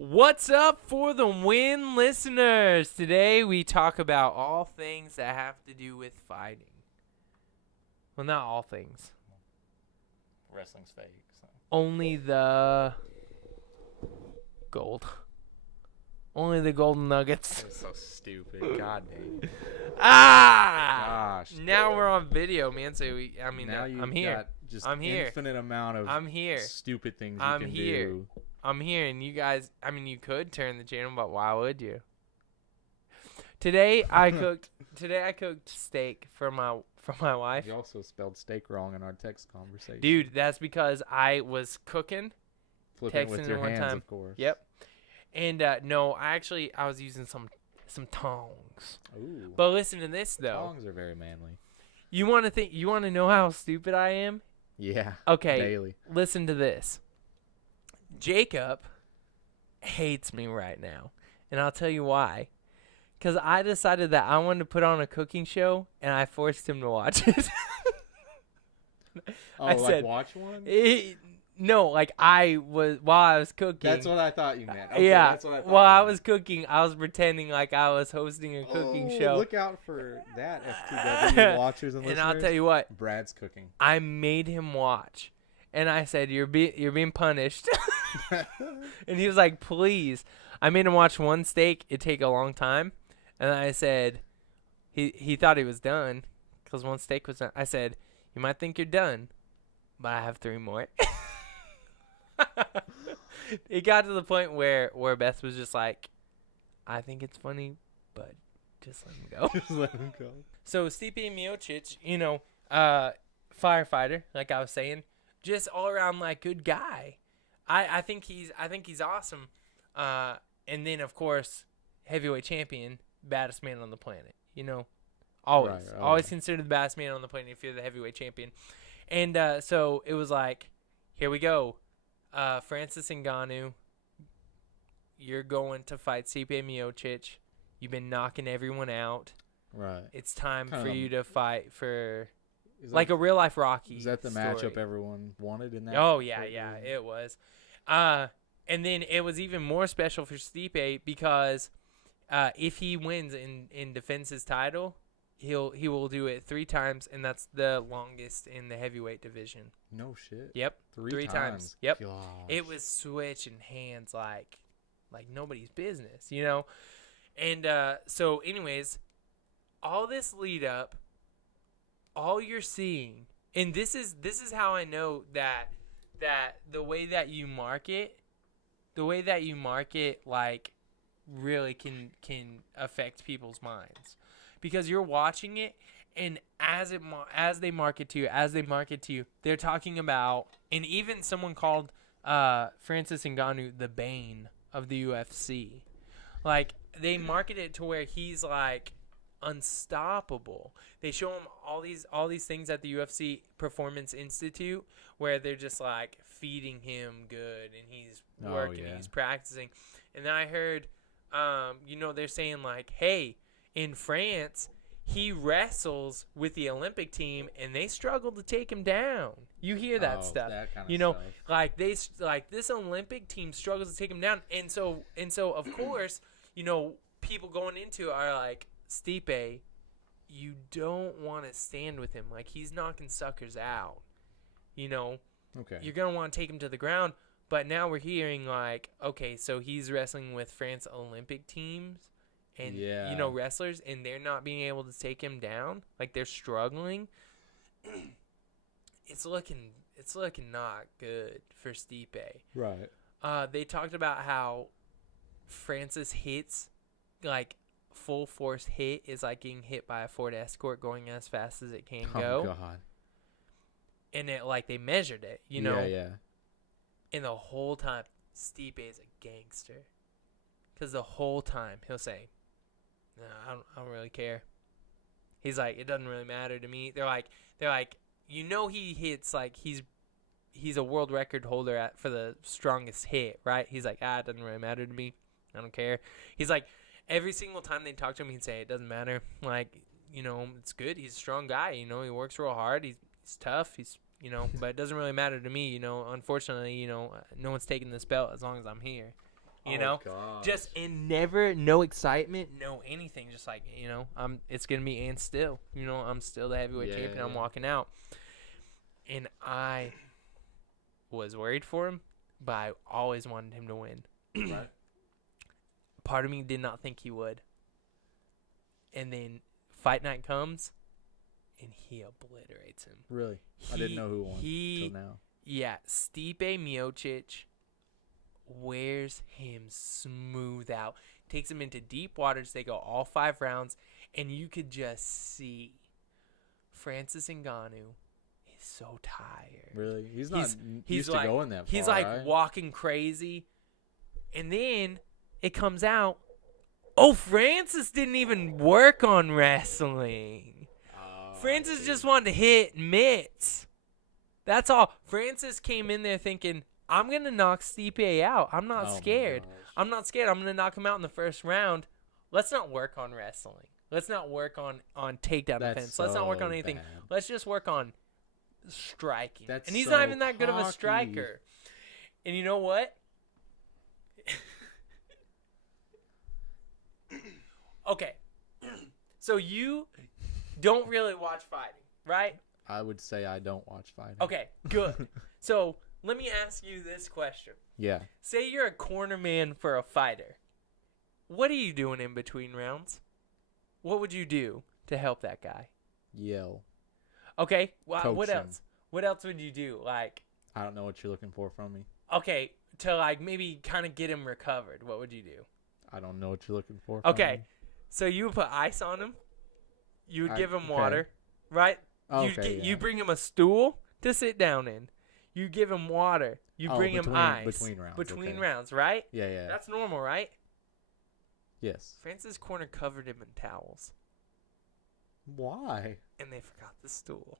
What's up for the win listeners? Today we talk about all things that have to do with fighting. Well, not all things. Wrestling's fake. So. Only the gold. Only the golden nuggets. That's so stupid. God dang. Gosh. Gosh. Now we're on video, man. So Now I'm here. Got just I'm here. Infinite amount of I'm here. stupid things you I'm can here. do. I'm here, and you guys, you could turn the channel, but why would you? Today I cooked steak for my wife. You also spelled steak wrong in our text conversation. Dude, that's because I was cooking. Flipping texting with your her one hands, time. of course. Yep. And no, I was using some tongs. Ooh. But listen to this though. Tongs are very manly. You want to know how stupid I am? Yeah. Okay. Daily. Listen to this. Jacob hates me right now, and I'll tell you why. Because I decided that I wanted to put on a cooking show, and I forced him to watch it. Oh, watch one? No, while I was cooking. That's what I thought you meant. Okay, yeah, that's what I thought while I you was meant. cooking, I was pretending like I was hosting a cooking show. Look out for that, FTW watchers and listeners. And I'll tell you what. Brad's cooking. I made him watch. And I said, you're being punished. And he was like, please. I made him watch one steak. It'd take a long time. And I said, he thought he was done because one steak was done. I said, you might think you're done, but I have 3 more. It got to the point where Beth was just like, I think it's funny, but just let him go. Just let him go. So Stipe Miocic, firefighter, like I was saying. Just all around like good guy. I think he's awesome. And then of course, heavyweight champion, baddest man on the planet. Always Right, always considered the baddest man on the planet if you're the heavyweight champion. And so it was like, here we go. Francis Ngannou, you're going to fight Stipe Miocic. You've been knocking everyone out. Right. It's time Kind for of you to fight for Is a real life Rocky. Is that the story. matchup everyone wanted in that? Oh yeah, it was. And then it was even more special for Stipe because if he wins and defends his title, he will do it 3 times, and that's the longest in the heavyweight division. No shit. Yep. 3 times. Yep. Gosh. It was switching hands like nobody's business, And so anyways, all this lead up, all you're seeing, and this is how I know that the way that you market like really can affect people's minds, because you're watching it, and as they market to you, they're talking about, and even someone called Francis Ngannou the bane of the UFC. Like, they market it to where he's like unstoppable. They show him all these things at the UFC Performance Institute where they're just like feeding him good, and he's working, he's practicing. And then I heard they're saying like, hey, in France he wrestles with the Olympic team and they struggle to take him down. You hear that stuff. That kind of stuff. Like this Olympic team struggles to take him down. And so of course, people going into it are like, Stipe, you don't want to stand with him. Like, he's knocking suckers out. Okay. You're going to want to take him to the ground. But now we're hearing, like, okay, so he's wrestling with France Olympic teams and, wrestlers, and they're not being able to take him down. Like, they're struggling. It's looking not good for Stipe. Right. They talked about how Francis hits, like, full force hit is like getting hit by a Ford Escort going as fast as it can go. Oh God. And they measured it, Yeah. And the whole time, Stipe is a gangster. Because the whole time he'll say, "No, I don't really care." He's like, "It doesn't really matter to me." They're like, he hits like he's a world record holder for the strongest hit, right? He's like, it doesn't really matter to me. I don't care. He's like, every single time they talk to him, he'd say, it doesn't matter. Like, it's good. He's a strong guy. He works real hard. He's tough. He's, but it doesn't really matter to me. Unfortunately, no one's taking this belt as long as I'm here. You know, gosh. just and never no excitement, no anything. Just like it's gonna be and still, I'm still the heavyweight champion. I'm walking out, and I was worried for him, but I always wanted him to win. Right. Part of me did not think he would, and then fight night comes, and he obliterates him. Really, I didn't know who won until now. Yeah, Stipe Miocic wears him smooth out. Takes him into deep waters. They go all 5 rounds, and you could just see Francis Ngannou is so tired. Really? He's not used like, to going that far, he's like right? walking crazy. And then it comes out, Francis didn't even work on wrestling. Francis just wanted to hit mitts. That's all. Francis came in there thinking, I'm going to knock Stipe out. I'm not scared. I'm not scared. I'm going to knock him out in the first round. Let's not work on wrestling. Let's not work on takedown defense. Let's not work on anything. Bad. Let's just work on striking. That's and he's so not even that good of a cocky. striker. And you know what? Okay. So you don't really watch fighting, right? I would say I don't watch fighting. Okay, good. So let me ask you this question. Yeah. Say you're a corner man for a fighter. What are you doing in between rounds? What would you do to help that guy? Yell. Okay. Well, Coach what him. else? What else would you do? Like, I don't know what you're looking for from me. okay, to like maybe kind of get him recovered. What would you do? I don't know what you're looking for. From Okay. me. So you would put ice on him. You would give him okay. water, right? Okay, You bring him a stool to sit down in. You give him water. You bring him ice. Between rounds. Between okay. rounds, right? Yeah. That's normal, right? Yes. Francis Corner covered him in towels, Why? and they forgot the stool.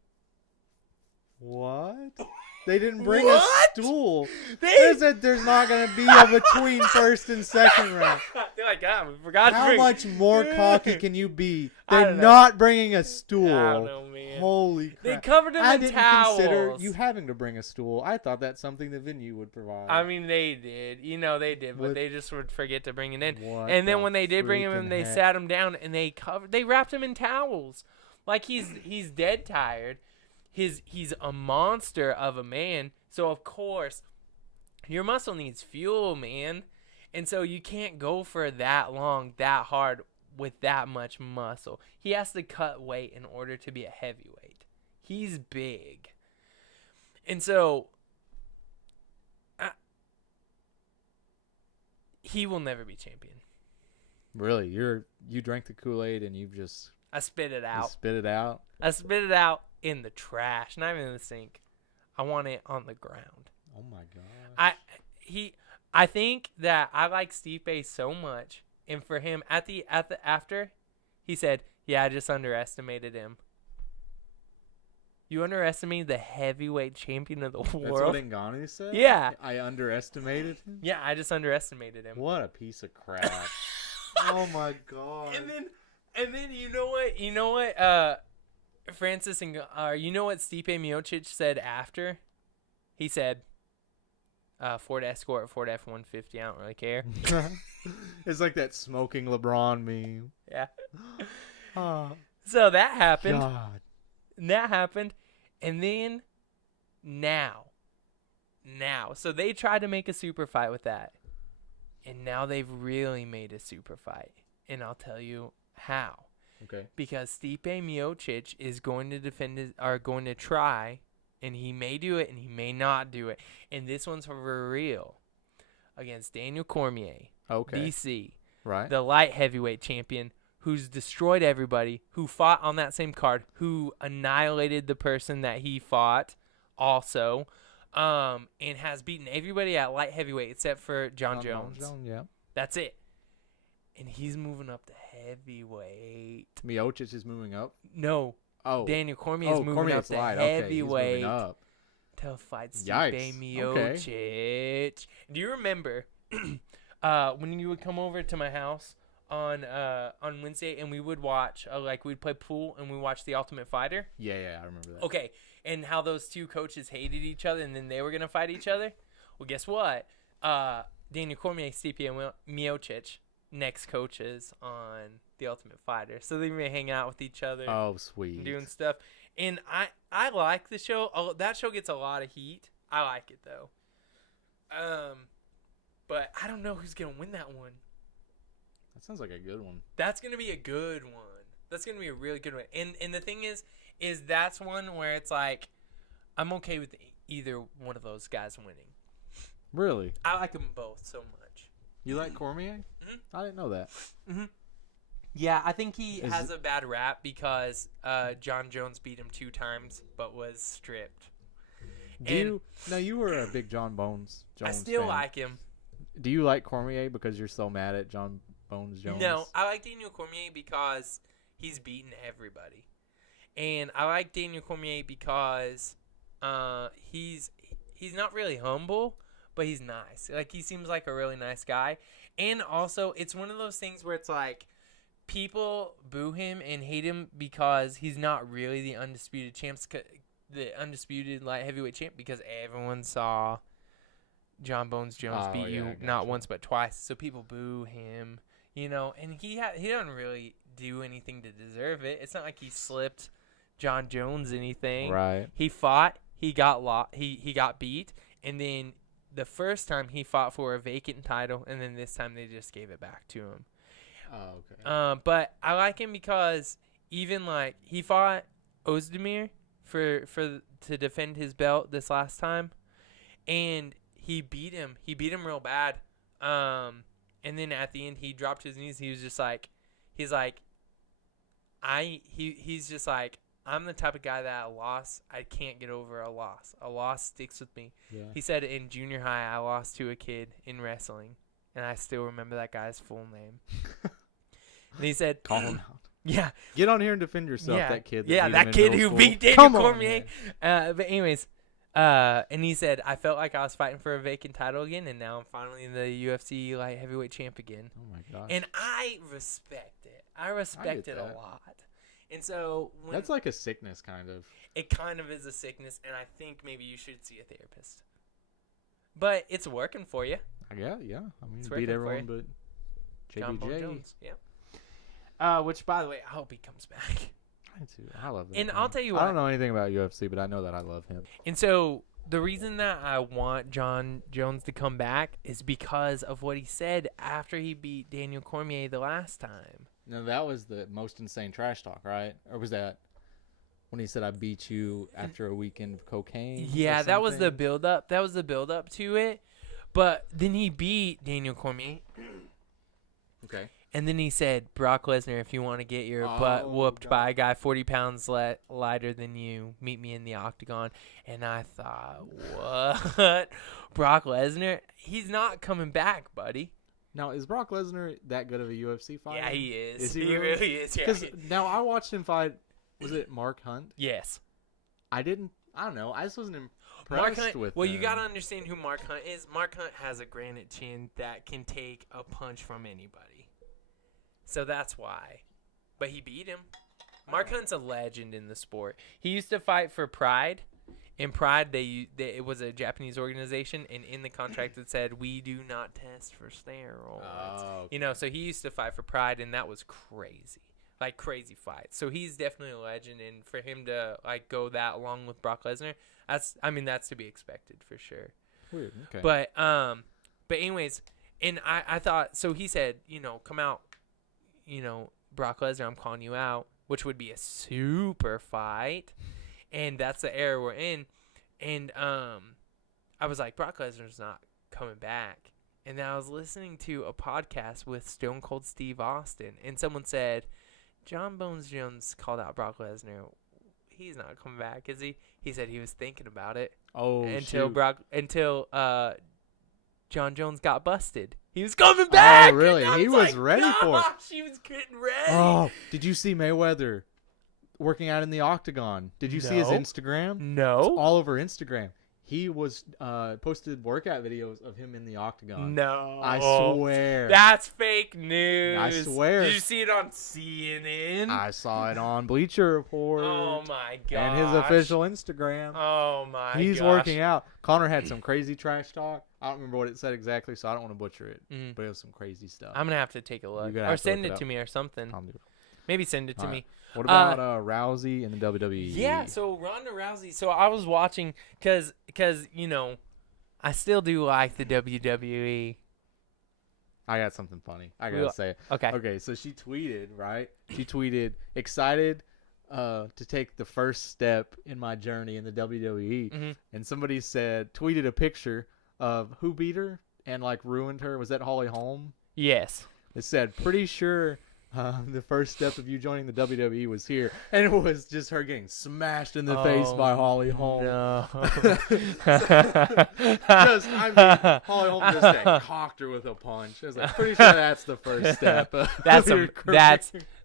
What? They didn't bring What? a stool. They They said there's not going to be a between first and second round. They're like, we forgot to How bring. much more cocky can you be I than don't know. not bringing a stool? I don't know, man. Holy crap. They covered him I in didn't towels. consider you having to bring a stool. I thought that's something the venue would provide. I mean, they did. They did, but What- they just would forget to bring it in. What And then the when they did bring him in, freaking they heck? sat him down and they wrapped him in towels. Like he's dead tired. He's a monster of a man. So of course, your muscle needs fuel, man. And so you can't go for that long, that hard with that much muscle. He has to cut weight in order to be a heavyweight. He's big. And so he will never be champion. Really? You drank the Kool-Aid and you've just I spit it you out. spit it out? I spit it out in the trash, not even in the sink. I want it on the ground. Oh my god. I think that I like Stipe so much, and for him after, he said, "Yeah, I just underestimated him." You underestimated the heavyweight champion of the That's world. what Ngannou said? Yeah. I underestimated him? Yeah, I just underestimated him. What a piece of crap. Oh my god. And then you know what? Francis and you know what Stipe Miocic said after? He said, Ford Escort, Ford F-150. I don't really care. It's like that smoking LeBron meme. Yeah. Oh, So that happened. God. And then now. So they tried to make a super fight with that. And now they've really made a super fight. And I'll tell you how. Okay. Because Stipe Miocic is going to try, and he may do it and he may not do it. And this one's for real. Against Daniel Cormier. Okay. DC. Right. The light heavyweight champion who's destroyed everybody, who fought on that same card, who annihilated the person that he fought also, and has beaten everybody at light heavyweight except for John Jones. Yeah. That's it. And he's moving up to heavyweight. Miocic is moving up. No. Oh. Daniel Cormier is moving Cormier's up to light. Okay, he's heavyweight moving up. to fight Stipe Yikes. Miocic. Okay. Do you remember when you would come over to my house on Wednesday and we would watch we'd play pool and we watched The Ultimate Fighter? Yeah, I remember that. Okay, and how those two coaches hated each other and then they were gonna fight each other. Well, guess what? Daniel Cormier, Stipe Miocic, next coaches on The Ultimate Fighter. So they've been hanging out with each other. Oh, sweet. And doing stuff. And I like the show. Oh, that show gets a lot of heat. I like it, though. But I don't know who's going to win that one. That sounds like a good one. That's going to be a good one. That's going to be a really good one. And the thing is that's one where it's like, I'm okay with either one of those guys winning. Really? I like them both so much. You like Cormier? Mm-hmm. I didn't know that. Mm-hmm. Yeah, I think he has a bad rap because John Jones beat him 2 times but was stripped. You were a big John Jones I still fan. like him. Do you like Cormier because you're so mad at John Jones? No, I like Daniel Cormier because he's beaten everybody. And I like Daniel Cormier because he's not really humble, but he's nice. Like, he seems like a really nice guy. And also, it's one of those things where it's like people boo him and hate him because he's not really the undisputed light heavyweight champ, because everyone saw John Bones Jones beat you not once but twice. So people boo him, and he doesn't really do anything to deserve it. It's not like he slipped John Jones anything. Right. He fought, he got beat, and then the first time he fought for a vacant title, and then this time they just gave it back to him. Oh, okay. But I like him because even like he fought Ozdemir to defend his belt this last time, and he beat him. He beat him real bad. And then at the end he dropped his knees. He was just like, he's just like, I'm the type of guy that I can't get over a loss. A loss sticks with me. Yeah. He said in junior high I lost to a kid in wrestling, and I still remember that guy's full name. And he said, call him out. Yeah. Get on here and defend yourself, Yeah. that kid. That kid who beat Daniel Cormier. But anyways, and he said, I felt like I was fighting for a vacant title again, and now I'm finally in the UFC light heavyweight champ again. Oh, my gosh. And I respect it. I respect it a lot. And so that's like a sickness, kind of. It kind of is a sickness, and I think maybe you should see a therapist. But it's working for you. Yeah. I mean, It's beat everyone but John JGG. Jones. Yeah. Which, by the way, I hope he comes back. I too. I love that. And guy. I'll tell you what. I don't know anything about UFC, but I know that I love him. And so the reason that I want John Jones to come back is because of what he said after he beat Daniel Cormier the last time. No, that was the most insane trash talk, right? Or was that when he said, I beat you after a weekend of cocaine? Yeah, that was the build-up. That was the build-up to it. But then he beat Daniel Cormier. Okay. And then he said, Brock Lesnar, if you want to get your butt whooped by a guy 40 pounds lighter than you, meet me in the octagon. And I thought, what? Brock Lesnar? He's not coming back, buddy. Now, is Brock Lesnar that good of a UFC fighter? Yeah, he is. Is he really is. Because now I watched him fight, was it Mark Hunt? Yes. I don't know. I just wasn't impressed Mark Hunt, with well, him. you got to understand who Mark Hunt is. Mark Hunt has a granite chin that can take a punch from anybody. So that's why. But he beat him. Mark Hunt's a legend in the sport. He used to fight for Pride. In Pride, it was a Japanese organization, and in the contract it said, we do not test for steroids. Oh, okay. So he used to fight for Pride, and that was crazy. Like, crazy fight. So he's definitely a legend, and for him to, like, go that long with Brock Lesnar, that's to be expected for sure. Weird, okay. But anyways, and I thought, so he said, come out, Brock Lesnar, I'm calling you out, which would be a super fight. And that's the era we're in. And I was like, Brock Lesnar's not coming back. And then I was listening to a podcast with Stone Cold Steve Austin. And someone said, John Bones Jones called out Brock Lesnar. He's not coming back, is he? He said he was thinking about it. Oh, until John Jones got busted. He was coming back. Oh, really? He was ready for it. He was getting ready. Oh, did you see Mayweather working out in the octagon? Did you see his Instagram? No. It's all over Instagram. He was posted workout videos of him in the octagon. No. I swear. That's fake news. I swear. Did you see it on CNN? I saw it on Bleacher Report. Oh, my gosh. And his official Instagram. Oh, my gosh. He's working out. Connor had some crazy trash talk. I don't remember what it said exactly, so I don't want to butcher it. But it was some crazy stuff. I'm going to have to take a look. Or send it to me or something. I'll do it. Maybe send it to me. What about Rousey in the WWE? Yeah, so Ronda Rousey. So I was watching because you know, I still do like the WWE. I got something funny. I got to say it. Okay, so she tweeted, right? She tweeted, excited to take the first step in my journey in the WWE. And somebody tweeted a picture of who beat her and, like, ruined her. Was that Holly Holm? Yes. It said, pretty sure the first step of you joining the WWE was here. And it was just her getting smashed in the face by Holly Holm. No. Holly Holm just cocked her with a punch. I was like, pretty sure that's the first step.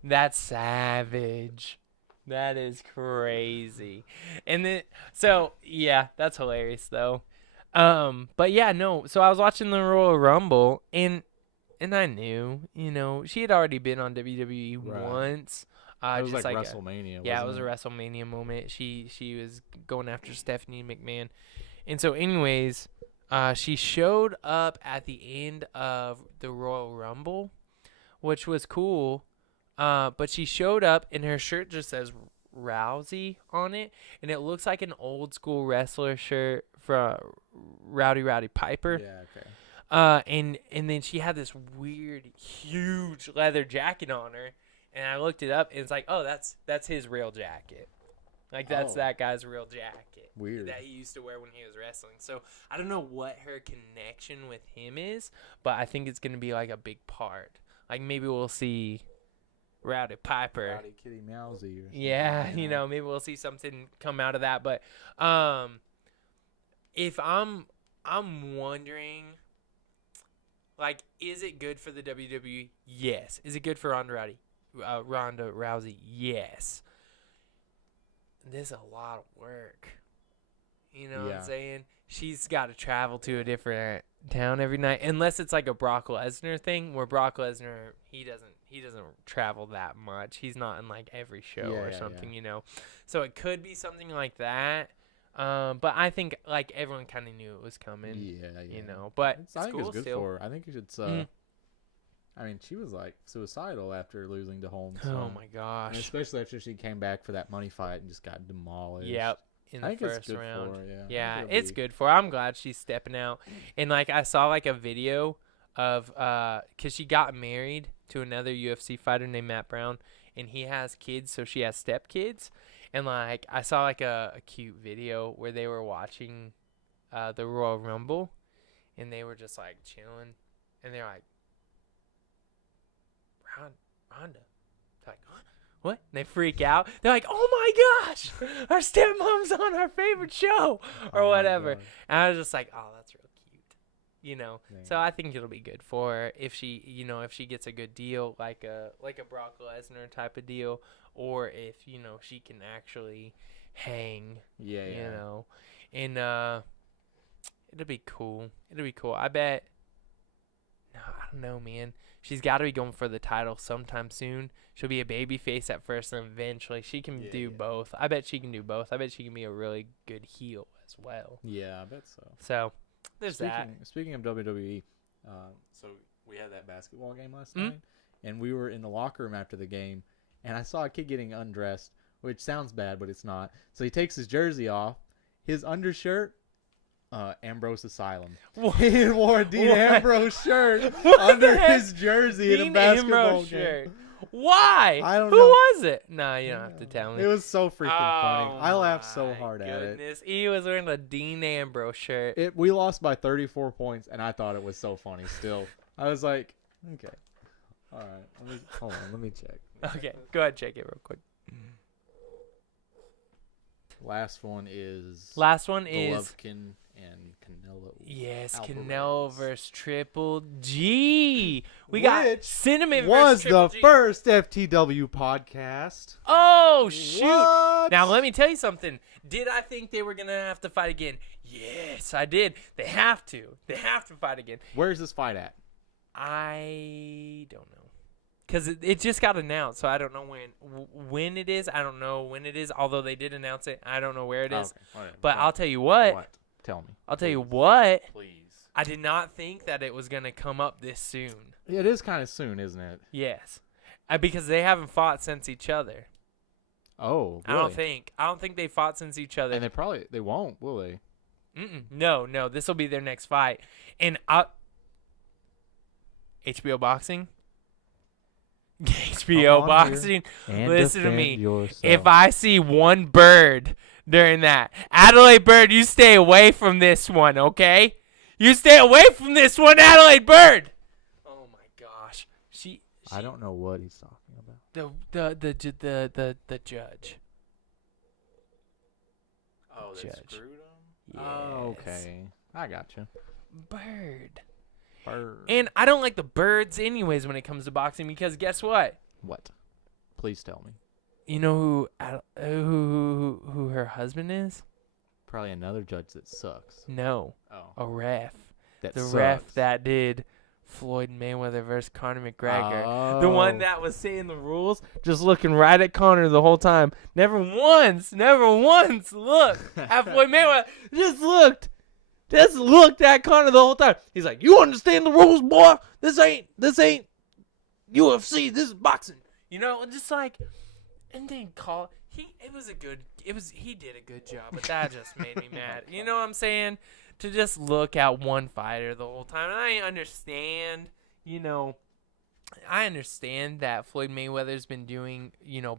That's savage. That is crazy. And then, so yeah, that's hilarious though. But yeah, no. So I was watching the Royal Rumble and I knew, you know, she had already been on WWE once. It was like WrestleMania. Yeah, it was a WrestleMania moment. She was going after Stephanie McMahon. And so anyways, she showed up at the end of the Royal Rumble, which was cool. But she showed up and her shirt just says Rousey on it. And it looks like an old school wrestler shirt from Rowdy Piper. Yeah, okay. And then she had this weird, huge leather jacket on her, and I looked it up, and it's like, oh, that's his real jacket. Like, that's that guy's real jacket. Weird. That he used to wear when he was wrestling. So, I don't know what her connection with him is, but I think it's going to be, like, a big part. Like, maybe we'll see Rowdy Piper. Rowdy Kitty Mousy or something. Yeah, you know, maybe we'll see something come out of that. But if I'm wondering... Like, is it good for the WWE? Yes. Is it good for Ronda Rousey? Yes. This is a lot of work. You know what I'm saying? She's got to travel to a different town every night, unless it's like a Brock Lesnar thing, where Brock Lesnar he doesn't travel that much. He's not in like every show or something, you know. So it could be something like that. But I think like everyone kind of knew it was coming. Yeah. You know, but I think cool it's good still. for her. I think it's I mean, she was like suicidal after losing to Holmes. So. Oh my gosh! And especially after she came back for that money fight and just got demolished. Yep. In the first round. For her, yeah, it's good for her. I'm glad she's stepping out. And like I saw like a video of cuz she got married to another UFC fighter named Matt Brown, and he has kids, so she has stepkids. And like I saw like a cute video where they were watching the Royal Rumble, and they were just like chilling, and they're like, Ronda, like what? And they freak out. They're like, oh my gosh, our stepmom's on our favorite show or whatever. And I was just like, oh, that's real cute, you know. Yeah. So I think it'll be good for her if she, you know, if she gets a good deal like a Brock Lesnar type of deal. Or if, you know, she can actually hang, you know. And it'll be cool. I bet, no, I don't know, man. She's got to be going for the title sometime soon. She'll be a baby face at first, and eventually she can do both. I bet she can do both. I bet she can be a really good heel as well. Yeah, I bet so. So, there's that. Speaking of WWE, so we had that basketball game last night, and we were in the locker room after the game. And I saw a kid getting undressed, which sounds bad, but it's not. So he takes his jersey off. His undershirt, Ambrose Asylum. He wore a Dean Ambrose shirt under his jersey in a basketball game. Why? I don't know. Who was it? No, you don't have to tell me. It was so freaking funny. I laughed so hard at it. He was wearing a Dean Ambrose shirt. We lost by 34 points, and I thought it was so funny still. I was like, okay. All right. Hold on. Let me check. Okay, go ahead, check it real quick. Last one is Golovkin and Canelo. Yes, Canelo versus Triple G. We got Which Cinnamon was versus Triple the G. first FTW podcast. Oh, shoot. What? Now, let me tell you something. Did I think they were going to have to fight again? Yes, I did. They have to. They have to fight again. Where's this fight at? I don't know. Because it just got announced, so I don't know when it is. I don't know when it is, although they did announce it. I don't know where it is. Okay. But I'll tell you what. What? Tell me. I'll tell you what. Please. I did not think that it was going to come up this soon. It is kind of soon, isn't it? Yes. Because they haven't fought since each other. Oh, really? I don't think they fought since each other. And they won't, will they? No. This will be their next fight. And HBO Boxing? HBO Boxing, listen to me. Yourself. If I see one bird during that, Adelaide Bird, you stay away from this one, okay? You stay away from this one, Adelaide Bird. Oh my gosh, she I don't know what he's talking about. The judge. Oh, they judge. screwed him. Yes. Oh, okay, I gotcha. Bird. Bird. And I don't like the birds anyways when it comes to boxing because guess what? What? Please tell me. You know who her husband is? Probably another judge that sucks. No. Oh. A ref. That the sucks. ref that did Floyd Mayweather versus Conor McGregor. Oh. The one that was saying the rules, just looking right at Conor the whole time. Never once looked at Floyd Mayweather. Just looked at Conor the whole time. He's like, "You understand the rules, boy? This ain't UFC. This is boxing." You know, just like, and then he did a good job, but that just made me mad. You know what I'm saying? To just look at one fighter the whole time, and I understand. I understand that Floyd Mayweather's been doing,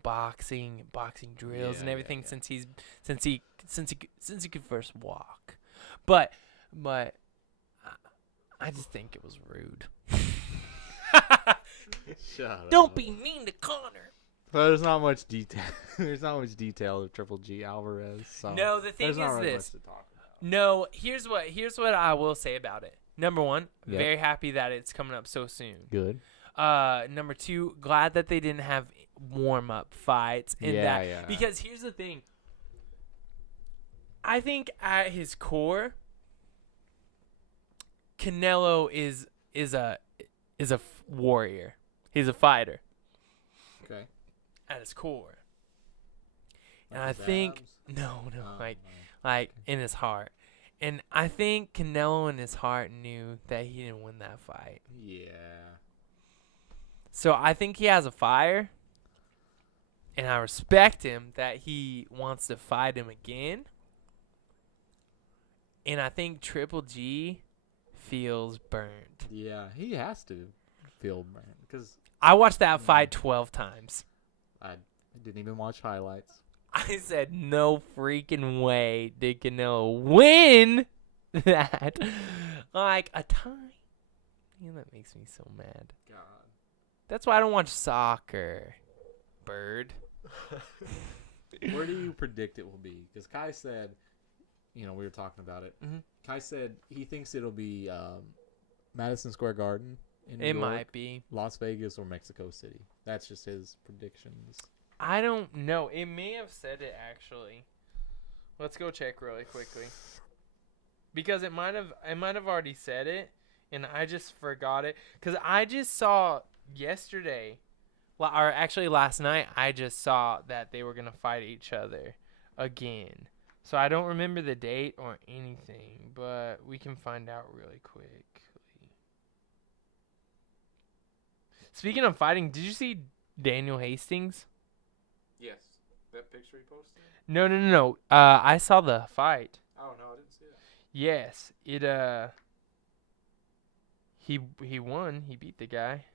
boxing drills and everything since he could first walk. But I just think it was rude. Shut up. Don't be mean to Conor. Well, there's not much detail. There's not much detail of Triple G Alvarez. So no, the thing is not really this. much to talk about. No, here's what I will say about it. Number one, very happy that it's coming up so soon. Good. Number two, glad that they didn't have warm-up fights and that. Because here's the thing. I think at his core, Canelo is a warrior. He's a fighter. Okay. At his core. And Like I think like in his heart. And I think Canelo in his heart knew that he didn't win that fight. Yeah. So I think he has a fire. And I respect him that he wants to fight him again. And I think Triple G feels burned. Yeah, he has to feel burned because I watched that fight 12 times. I didn't even watch highlights. I said, no freaking way did Canelo win that. Like a tie. Man, that makes me so mad. God. That's why I don't watch soccer. Bird. Where do you predict it will be? Because Kai said, we were talking about it. Mm-hmm. Kai said he thinks it'll be Madison Square Garden in New It York, might be. Las Vegas, or Mexico City. That's just his predictions. I don't know. It may have said it, actually. Let's go check really quickly. Because it might have already said it, and I just forgot it. Because I just saw yesterday, or actually last night, I just saw that they were going to fight each other again. So I don't remember the date or anything, but we can find out really quickly. Speaking of fighting, did you see Daniel Hastings? Yes. That picture he posted? No. I saw the fight. Oh, no, I didn't see that. Yes. He won. He beat the guy.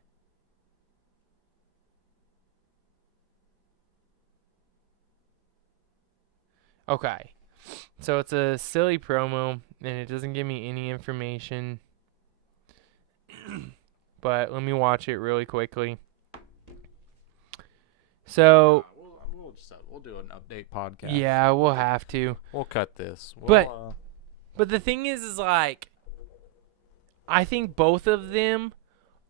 Okay. So it's a silly promo, and it doesn't give me any information. But let me watch it really quickly. So we'll do an update podcast. Yeah, we'll have to. We'll cut this. But the thing is like, I think both of them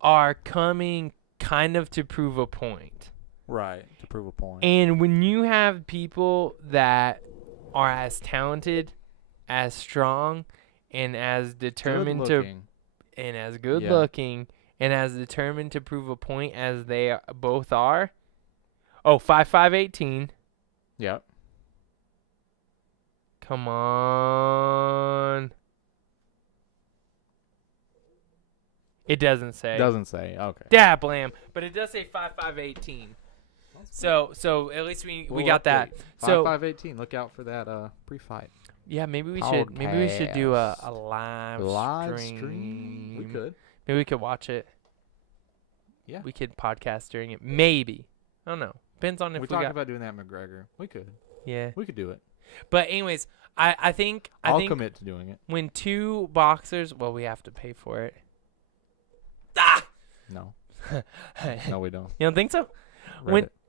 are coming kind of to prove a point. Right, to prove a point. And when you have people that are as talented, as strong, and as determined and as good looking, and as determined to prove a point as they both are. Oh, 5'5", Yep. Come on. It doesn't say. Doesn't say. Okay. Dablam. But it does say 5'5", So at least we got that. So 5'5", Look out for that pre-fight. Yeah, maybe we should do a live stream. We could. Maybe we could watch it. Yeah. We could podcast during it. Maybe. I don't know. Depends on if we talked about doing that McGregor. We could. Yeah. We could do it. But anyways, I think I'll commit to doing it. When two boxers, well, we have to pay for it. No. No, we don't. You don't think so?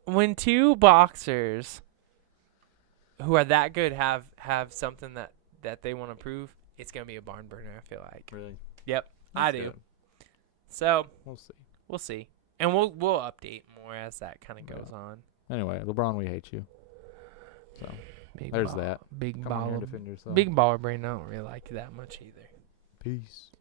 When two boxers who are that good have something that they want to prove, it's gonna be a barn burner. I feel like. Really? Yep, That's I do. Good. So we'll see, and we'll update more as that kind of goes on. Anyway, LeBron, we hate you. So there's that. Big Come on here, baller, defend yourself. big baller brain. I don't really like you that much either. Peace.